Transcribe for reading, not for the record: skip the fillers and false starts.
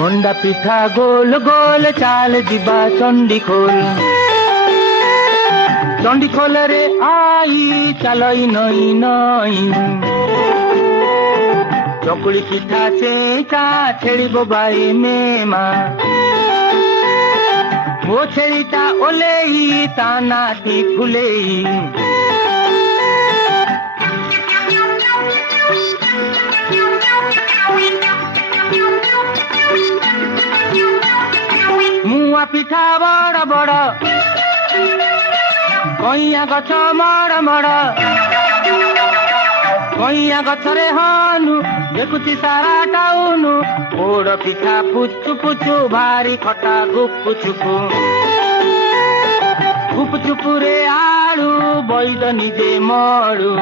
মন্ডা পিঠা গোল গোল চাল দিবা চণ্ডীখোল চণ্ডীখোলরে আই চালই নই নই চকুଳି পিঠা চেঁচা ଛେଳିବ ବାଇ ମେମା ମୋ ଛେଳିଟା ଓଲେଇ ତା ନାଠି ଫୁଲେଇ ମୁଆଁ ପିଠା ବଡ଼ ବଡ଼ କଇଁଆ ଗଛ ମଡ଼ ମଡ଼ କଇଁଆ ଗଛରେ ହନୁ ଦେଖୁଛି ସାରା ଟାଉନୁ ପୋଡ଼ ପିଠା ପୁଚୁ ପୁଚୁ ଭାରି ଖଟା ଗୁପୁ ଚୁପୁ ଗୁପୁ ଚୁପୁରେ ଆଳୁ ବୈଦ ନିଜେ ମଳୁ